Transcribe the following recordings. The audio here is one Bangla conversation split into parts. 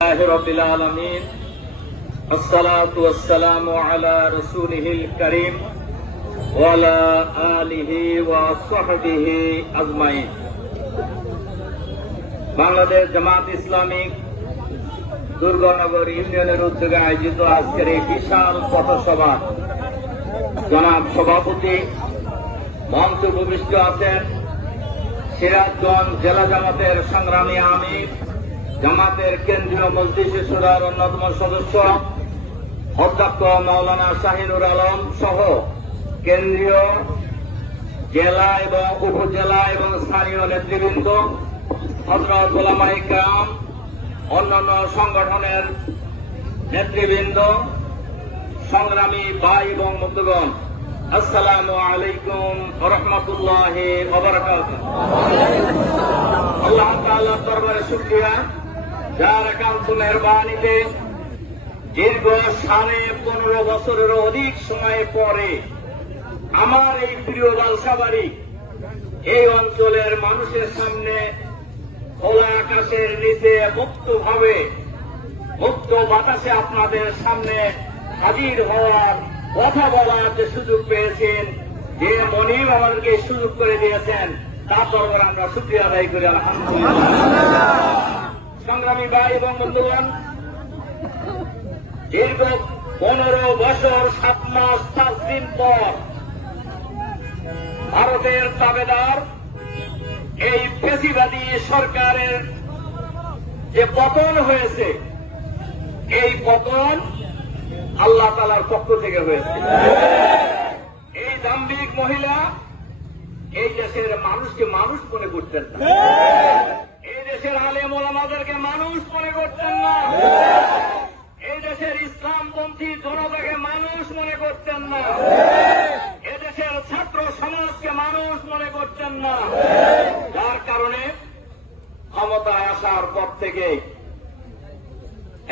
রব্বিল আলামিন আসসালাতু ওয়াসসালামু আলা রাসূলিহিল কারীম ওয়া আলা আলিহি ওয়া সাহবিহি আজমাইন। বাংলাদেশ জামাত ইসলামী দুর্গানগর ইউনিয়নের উদ্যোগে আয়োজিত আজকের এই বিশাল পথসভা জনাব সভাপতি মঞ্চে উপবিষ্ট আছেন সিরাজগঞ্জ জেলা জামাতের সংগ্রামী আমির, জামাতের কেন্দ্রীয় মজলিসে শুরার অন্যতম সদস্য অধ্যক্ষ মাওলানা শাহিনুর আলম সহ কেন্দ্রীয়, জেলা এবং উপজেলা এবং স্থানীয় নেতৃবৃন্দ, হযরত উলামায়ে কেরাম, অন্যান্য সংগঠনের নেতৃবৃন্দ, সংগ্রামী ভাই এবং বন্ধুগণ, আসসালামু আলাইকুম ওয়া রাহমাতুল্লাহি ওয়া বারাকাতুহু। আল্লাহ তাআলার দরবারে শুকরিয়া, যার একান্ত মেহেরবানিতে দীর্ঘ 15.5 বছরেরও অধিক সময় পরে আমার এই প্রিয় বালসাবাড়ি এই অঞ্চলের মানুষের সামনে খোলা আকাশের নিচে মুক্তভাবে মুক্ত বাতাসে আপনাদের সামনে হাজির হওয়ার, কথা বলার যে সুযোগ পেয়েছেন, যে মনিব আমাদেরকে সুযোগ করে দিয়েছেন, তার দরবারে আমরা শুকরিয়া আদায় করি আলহামদুলিল্লাহ। সংগ্রামী ভাই এবং বন্ধুগণ, দীর্ঘ 15 বছর 7 মাস 5 দিন পর ভারতের তাবেদার এই ফ্যাসিবাদী সরকারের যে পতন হয়েছে, এই পতন আল্লাহ তাআলার পক্ষ থেকে হয়েছে। এই দাম্ভিক মহিলা এই দেশের মানুষকে মানুষ মনে করতেন না, এই দেশের আলেম ওলামাদেরকে মানুষ মনে করতেন না, এই দেশের ইসলামপন্থী জনতাকে মানুষ মনে করতেন না, এদেশের ছাত্র সমাজকে মানুষ মনে করতেন না। যার কারণে ক্ষমতায় আসার পর থেকে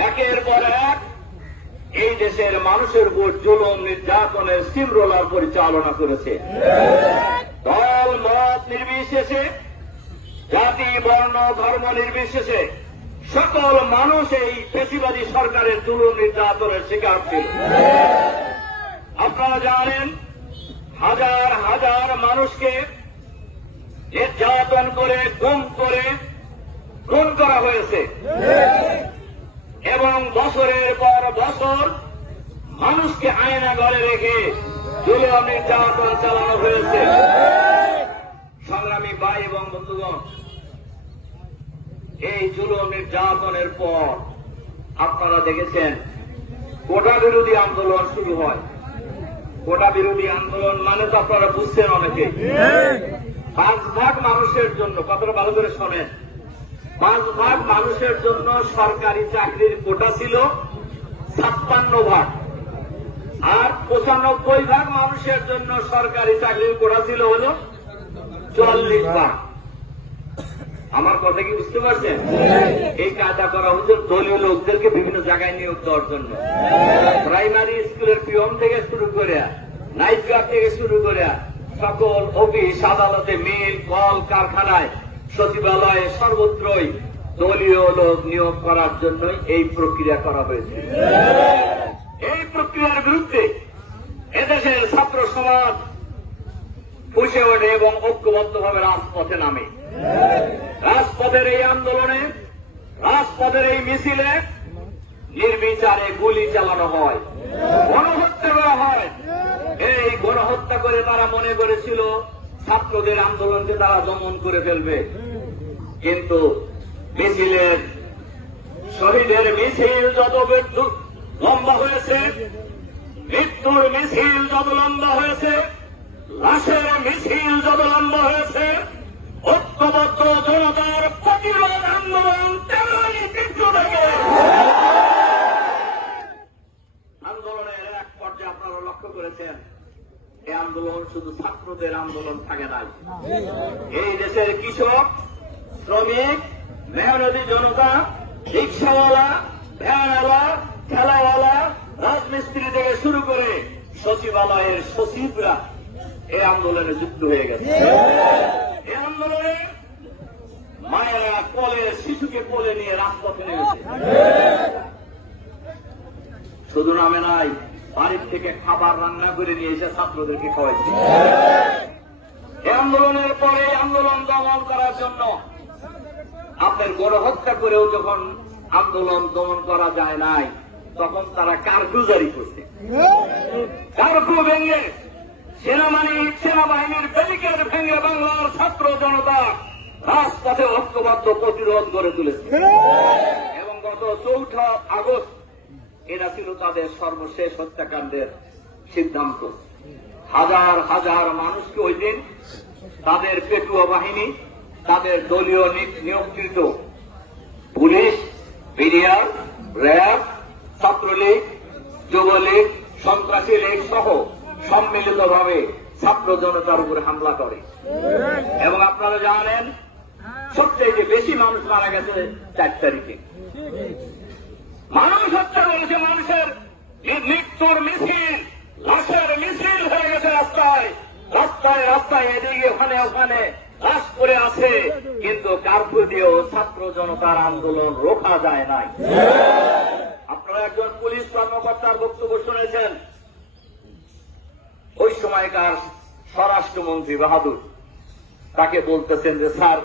একের পর এক এই দেশের মানুষের উপর জুলুম নির্যাতনের স্টিমরোলার পরিচালনা করেছে। দল মত নির্বিশেষে, জাতি বর্ণ ধর্ম নির্বিশেষে সকল মানুষ এই ফ্যাসিবাদী সরকারের জুলুম নির্যাতনের শিকার ছিল। আপনারা জানেন, হাজার হাজার মানুষকে নির্যাতন করে গুম করে খুন করা হয়েছে এবং বছরের পর বছর মানুষকে আয়না ঘরে রেখে জুলুম নির্যাতন চালানো হয়েছে। সংগ্রামী ভাই এবং বন্ধুগণ, এই জুলুম নির্যাতনের পর আপনারা দেখেছেন কোটা বিরোধী আন্দোলন শুরু হয়। কোটা বিরোধী আন্দোলন মানে তো আপনারা বুঝছেন অনেকে, 5 ভাগ মানুষের জন্য, কথাটা ভালো করে শোনেন, 5 ভাগ মানুষের জন্য সরকারি চাকরির কোটা ছিল 56 ভাগ, আর 95 ভাগ মানুষের জন্য সরকারি চাকরির কোটা ছিল হলো 44 ভাগ। আমার কথা কি বুঝতে পারছেন? এই কাজটা করা হচ্ছে দলীয় লোকদেরকে বিভিন্ন জায়গায় নিয়োগ দেওয়ার জন্য। প্রাইমারি স্কুলের পিয়ন থেকে শুরু করে, নাইট গার্ড থেকে শুরু করে সকল অফিস আদালতে, মিল কল কারখানায়, সচিবালয়ে সর্বত্রই দলীয় লোক নিয়োগ করার জন্যই এই প্রক্রিয়া করা হয়েছে। এই প্রক্রিয়ার বিরুদ্ধে এদেশের ছাত্র সমাজ ফুঁসে ওঠে এবং ঐক্যবদ্ধভাবে রাজপথে নামে। রাজপথের এই আন্দোলনে, রাজপথের এই মিছিলে নির্বিচারে গুলি চালানো হয়, গণহত্যা করা হয়। এই গণহত্যা করে তারা মনে করেছিল ছাত্রদের আন্দোলনকে তারা দমন করে ফেলবে, কিন্তু মিছিলের, শহীদের মিছিল যত লম্বা হয়েছে, মৃত্যুর মিছিল যত লম্বা হয়েছে, লাশের মিছিল যত লম্বা হয়েছে, ঐক্যবদ্ধ জনতার প্রতিরোধ আন্দোলন তেমনই তীব্র থাকে। আন্দোলনের এক পর্যায়ে আপনারা লক্ষ্য করেছেন, এই আন্দোলন শুধু ছাত্রদের আন্দোলন থাকে নাই। এই দেশের কৃষক, শ্রমিক, মেহনতি জনতা, রিক্সাওয়ালা, ভ্যানওয়ালা, ঠেলাওয়ালা, রাজমিস্ত্রি থেকে শুরু করে সচিবালয়ের সচিবরা এই আন্দোলনে যুক্ত হয়ে গেছে। এই আন্দোলনে মায়েরা কোলে শিশুকে কোলে নিয়ে রাজপথে নেমেছে। শুধু নামে নাই, বাড়ির থেকে খাবার রান্না করে নিয়ে এসে ছাত্রদেরকে খাওয়াইছে। এই আন্দোলনের পরে আন্দোলন দমন করার জন্য আপনার গণহত্যা করেও যখন আন্দোলন দমন করা যায় নাই, তখন তারা কারফিউ জারি করছে। কারফিউ ভেঙে সেনাবাহিনীর ব্যারিকেড ভেঙে বাংলার ছাত্র জনতা রাজপথে ঐক্যবদ্ধ প্রতিরোধ গড়ে তুলেছে। এবং গত 4 আগস্ট এরা ছিল তাদের সর্বশেষ হত্যাকাণ্ডের সিদ্ধান্ত। হাজার হাজার মানুষকে ওই দিন তাদের পেটুয়া বাহিনী, তাদের দলীয় নিয়োগকৃত police, BDR, RAB, Chhatra League, Jubo League, সন্ত্রাসী লীগ সহ সম্মিলিতভাবে ছাত্র জনতার উপরে হামলা করে। এবং আপনারা জানেন সবচেয়ে বেশি মানুষ মারা গেছে 4 তারিখে। মানুষ হত্যা করেছে, মানুষের মৃত্যুর মিছিল, লাশের মিছিল হয়ে গেছে রাস্তায় রাস্তায় রাস্তায়, এদিকে ওখানে ওখানে লাশ করে আছে, কিন্তু কারফিউ দিয়েও ছাত্র জনতার আন্দোলন রোখা যায় নাই। আপনারা একজন পুলিশ কর্মকর্তার বক্তব্য শুনেছেন। ওই সময়কার স্বরাষ্ট্রমন্ত্রী বাহাদুর তাকে বলতেছেন যে স্যার,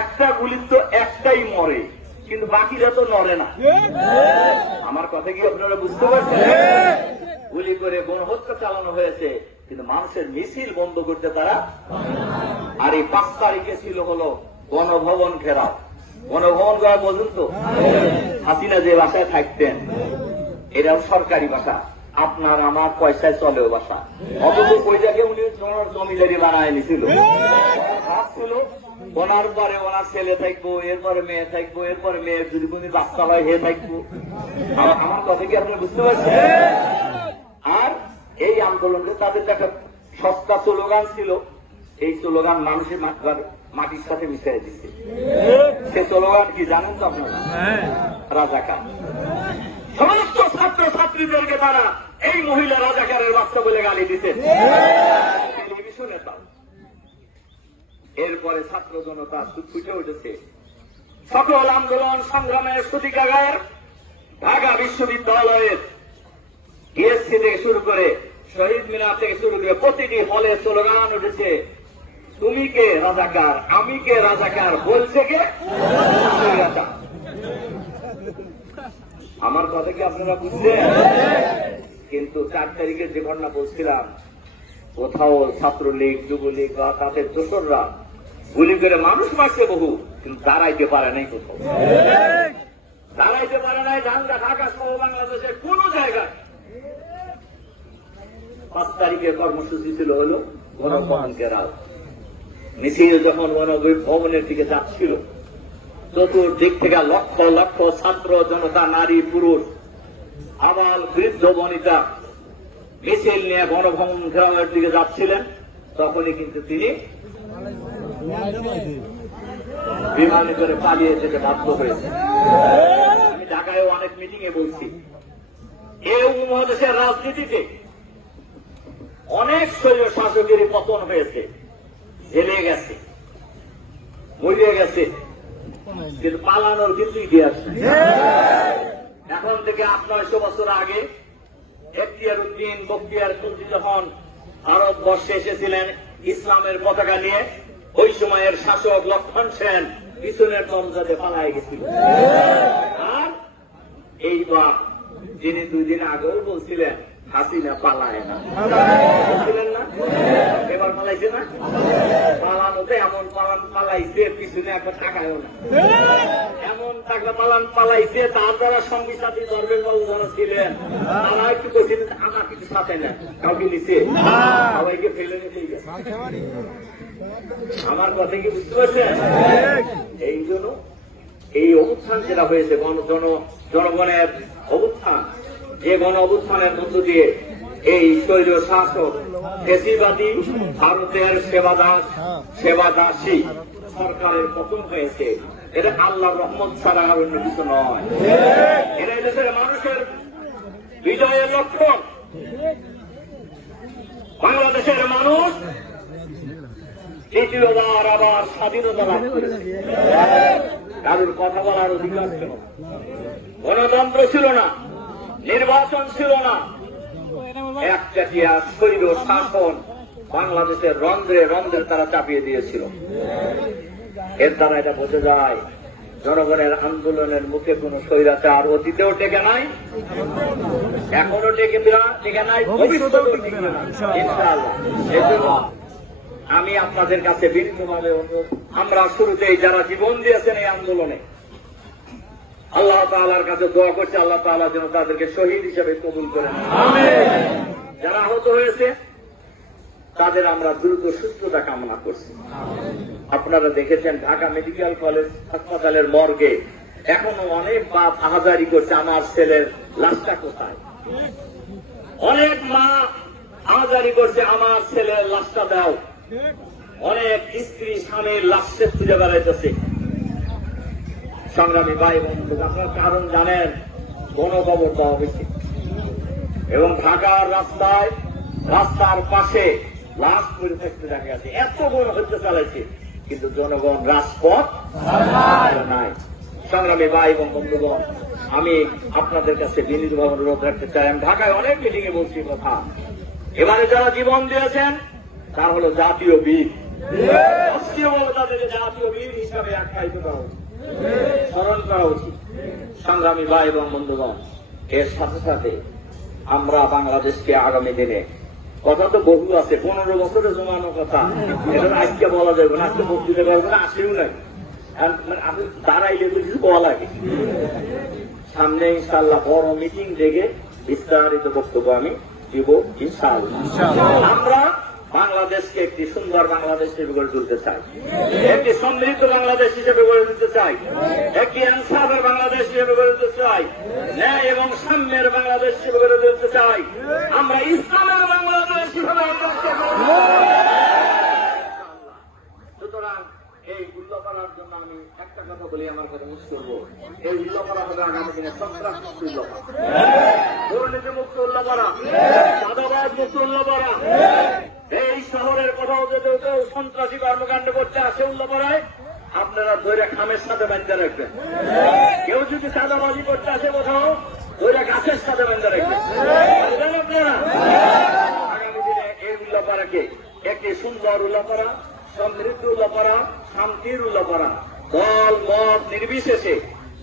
একটা গুলি তো একটাই মরে, কিন্তু বাকিরা তো নড়ে না। আমার কথা কি আপনারা বুঝতে পারছেন? গুলি করে গণহত্যা চালানো হয়েছে, কিন্তু মানুষের মিছিল বন্ধ করতে তারা। আর এই 5 তারিখে ছিল হলো গণভবন ঘেরাও। গণভবন ঘেরাও বোঝেন তো? হাসিনা যে বাসায় থাকতেন, এটাও সরকারি বাসা, আপনার আমার পয়সায় চলেও বাসা। অথচ ওইটাকে উনি জমিদারি বানায় নিছিল। ছিল ওনার পরে ওনার ছেলে থাকবো, এরপরে মেয়ে থাকবো, এরপরে মেয়ের যদি কোনো বাচ্চা হয় হে থাকবো। আমার কথা কি আপনি বুঝতে পারছেন? আর এই আন্দোলনে তাদের একটা সস্তা স্লোগান ছিল, এই স্লোগান মানুষের মাটির সাথে মিশিয়ে দিচ্ছে। সে স্লোগান কি জানেন তো আপনারা? রাজাকার। সমস্ত ছাত্র ছাত্রীদেরকে তারা এই মহিলা রাজাকারের বাচ্চা বলে গালি দিতেন টেলিভিশনে। তাও এরপরে ছাত্র জনতা ফুটে উঠেছে। সকল আন্দোলন সংগ্রামের সূতিকাগার ঢাকা বিশ্ববিদ্যালয়ের ডিএসসি থেকে শুরু করে শহীদ মিনার থেকে শুরু করে প্রতিটি হলে স্লোগান উঠেছে, তুমি কে রাজাকার, আমি কে রাজাকার, বলছে কে? আমার কথা কি আপনারা বুঝছেন? কিন্তু 4 তারিখের যে ঘটনা বলছিলাম, কোথাও ছাত্রলীগ, যুবলীগ বা তাদের দোসররা গুলি করে মানুষ মারছে বহু, কিন্তু দাঁড়াইতে পারে নাই। কোথাও দাঁড়াইতে পারে নাই। ঢাকা সহ বাংলাদেশের কোন জায়গায় 5 তারিখের কর্মসূচি ছিল হলো গণভবন ঘেরাও। মিছিল যখন গণভবনের দিকে যাচ্ছিল, চতুর্দিক থেকে লক্ষ লক্ষ ছাত্র জনতা, নারী পুরুষ, আবাল বৃদ্ধ বনিতা মিছিল নিয়ে গণভবন ঘেরাওয়ের দিকে যাচ্ছিলেন, তখনই কিন্তু তিনি বিমানে করে পালিয়ে যেতে বাধ্য হয়েছে। আমি ঢাকায় অনেক মিটিং এ বলছি, এই উপমহাদেশের রাজনীতিতে অনেক শৈল শাসকেরই পতন হয়েছে, জেলে গেছে, মরিয়ে গেছে, কিন্তু পালানোর কিন্তু ইতিহাস নেই। এখন থেকে 800-900 বছর আগে এখতিয়ার উদ্দিন বখতিয়ার খলজি যখন ভারতবর্ষে এসেছিলেন ইসলামের পতাকা নিয়ে, ওই সময়ের শাসক লক্ষণ সেন পিছনের দরজাতে পালায় গেছিল। আর এইবার যিনি 2 দিন আগেও বলছিলেন হাসিনা পালায় না, বলছিলেন না, এবার পালাইছে না? পালানোতে এমন পালাইছে, পিছনে একটা টাকায়ও না, এমন টাকা পালাইছে। তার দ্বারা সঙ্গী সাথী ধর্মের বাবু যারা ছিলেন, তারা একটু বলছিলেন আমার কিছু সাথে না, কাউকে নিচে সবাইকে ফেলে নিতেই গেছে। আমার কথা কি বুঝতে পারছেন? এই জন্য এই অবস্থান যেটা হয়েছে জনগণের অবস্থান, যে গণ অবস্থানের মধ্য দিয়ে এই শৈল শাসক ফ্যাসিবাদী ভারতের সেবাদাসী সরকারের পতন হয়েছে। এটা আল্লাহর রহমত ছাড়া আর অন্য কিছু নয়। এটা দেশের মানুষের বিজয়ের লক্ষ্য। বাংলাদেশের মানুষ দ্বিতীয়বার আবার স্বাধীনতা লাভ করেছে। কারোর কথা বলার অধিকার ছিল, গণতন্ত্র ছিল না, নির্বাচন ছিল না, একচাটিয়া স্বৈর শাসন বাংলাদেশের রন্ধ্রে রন্ধ্রে তারা চাপিয়ে দিয়েছিল। এর দ্বারা এটা বোঝা যায় জনগণের আন্দোলনের মুখে কোন স্বৈরাচার অতীতেও টেকে নাই, এখনো টেকে নাই, ভবিষ্যতেও টেকে নাই ইনশাআল্লাহ। এজন্য আমি আপনাদের কাছে বিনীতভাবে অনুরোধ, আমরা শুরুতেই যারা জীবন দিয়েছেন এই আন্দোলনে, আল্লাহ তাআলার কাছে দোয়া করছে আল্লাহ তাআলা যেন তাদেরকে শহীদ হিসেবে কবুল করেন। যারা আহত হয়েছে তাদের আমরা দ্রুত সুস্থতা কামনা করছি। আপনারা দেখেছেন ঢাকা মেডিকেল কলেজ হাসপাতালের মর্গে এখনো অনেক বাপ আহাজারি করছে, আমার ছেলের লাশটা কোথায়। অনেক মা আহাজারি করছে, আমার ছেলের লাশটা দাও। অনেক স্ত্রী স্বামীর লাশে খুঁজে বেড়াইতেছে। সংগ্রামী ভাই বন্ধু, আপনার কারণ জানেন, গণকবর দেওয়া হয়েছে এবং ঢাকার রাস্তার পাশে লাশ করে থাকতে দেখা গেছে। এত বড় হত্যা চালাইছে, কিন্তু জনগণ রাজপথ নাই। সংগ্রামী ভাই এবং বন্ধুগণ, আমি আপনাদের কাছে বিনীতভাবে অনুরোধ রাখতে চাই, আমি ঢাকায় অনেক মিটিং এ বলছি কথা, এবারে যারা জীবন দিয়েছেন তার হলো জাতীয় বীর। তাদেরকে জাতীয় বীর হিসাবে আখ্যায়িত করা উচিত, স্মরণ করা উচিত। সংগ্রামী ভাই এবং বন্ধুগণ, এর সাথে সাথে আমরা বাংলাদেশকে আগামী দিনে, কথা তো বহু আছে, 15 বছরে জমানো কথা, এটা আজকে বলা যাবে না, আজকে বক্তৃতা করবো না, আসেও নাই, আপনি দাঁড়াইলে তো কিছু বলা লাগে। সামনে ইনশাআল্লাহ বড় মিটিং দেখে বিস্তারিত বক্তব্য আমি দিব ইনশাআল্লাহ। আমরা বাংলাদেশকে একটি সুন্দর বাংলাদেশ হিসেবে গড়ে তুলতে চাই, একটি সমৃদ্ধ বাংলাদেশ হিসেবে গড়ে তুলতে চাই, একটি ইনসাফের বাংলাদেশ হিসেবে গড়ে তুলতে চাই, ন্যায় এবং সাম্যের বাংলাদেশ হিসেবে গড়ে তুলতে চাই, আমরা ইসলামের বাংলাদেশ হিসেবে। সুতরাং এই উল্লাপাড়ার জন্য আমি একটা কথা বলি, আমার কথা মিস করবো, এই উল্লাপাড়া হবে আগামী দিনে সন্ত্রাস মুক্ত উল্লাপাড়া, দুর্নীতি মুক্ত উল্লাপাড়া, চাঁদাবাজ মুক্ত উল্লাপাড়া। এই শহরের কোথাও যদি কেউ সন্ত্রাসী কর্মকাণ্ড করতে আসে উল্লাপাড়ায়, আপনারা ধরে খামের সাথে বাঁধতে রাখবেন। কেউ যদি চাঁদাবাজি করতে আসে কোথাও, ধরে গাছের সাথে বাঁধতে রাখবেন। আপনারা আগামী দিনে এই উল্লাপাড়াকে একটি সুন্দর উল্লাপাড়া, সমৃদ্ধ উল্লাপাড়া, শান্তির উল্লাপাড়া, দল মত নির্বিশেষে,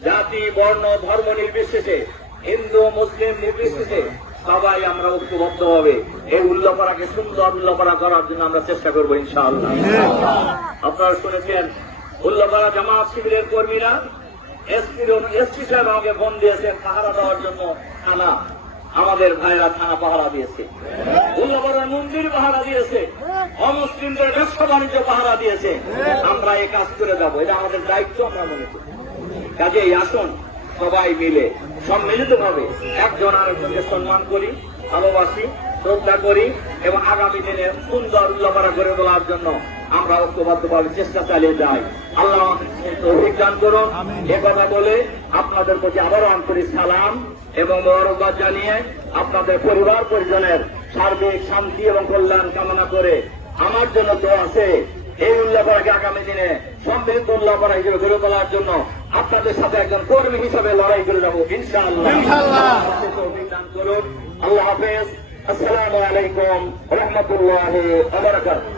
জাতি বর্ণ ধর্ম নির্বিশেষে, হিন্দু মুসলিম নির্বিশেষে সবাই আমরা ঐক্যবদ্ধ হবে এই উল্লাপাড়াকে সুন্দর উল্লাপাড়া করার জন্য আমরা চেষ্টা করবো ইনশাআল্লাহ। আপনারা শুনেছেন উল্লাপাড়া জামাত শিবিরের কর্মীরা এসপি সাহেব আমাকে ফোন দিয়েছেন পাহারা দেওয়ার জন্য, থানা, আমাদের ভাইরা থানা পাহারা দিয়েছে, উল্লাপাড়ার মন্দির পাহারা দিয়েছে, অমুসলিমদের ব্যবসা বাণিজ্য পাহারা দিয়েছে। আমরা এই কাজ করে যাবো, এটা আমাদের দায়িত্ব আমরা মনে করি। কাজেই আসুন সবাই মিলে সম্মিলিত ভাবে একজন আরেকজনকে সম্মান করি, ভালোবাসি, শ্রদ্ধা করি এবং আগামী দিনে সুন্দর উল্লাপাড়া গড়ে তোলার জন্য আমরা ঐক্যবদ্ধভাবে চেষ্টা চালিয়ে যাই। আল্লাহ অভিজ্ঞান করুন। এ কথা বলে আপনাদের প্রতি আবারও আন্তরিক সালাম এবং মোবারকবাদ জানিয়ে আপনাদের পরিবার পরিজনের সার্বিক শান্তি এবং কল্যাণ কামনা করে আমার জন্য তো আছে এই উল্লাপাড়াকে আগামী দিনে সমৃদ্ধ উল্লাপাড়া হিসেবে গড়ে তোলার জন্য আপনাদের সাথে একজন কর্মী হিসাবে লড়াই করে যাবো ইনশাআল্লাহ। অভিজ্ঞান করুন। আল্লাহ হাফেজ। আসসালামু আলাইকুম ওয়া রাহমাতুল্লাহি ওয়া বারাকাতুহু।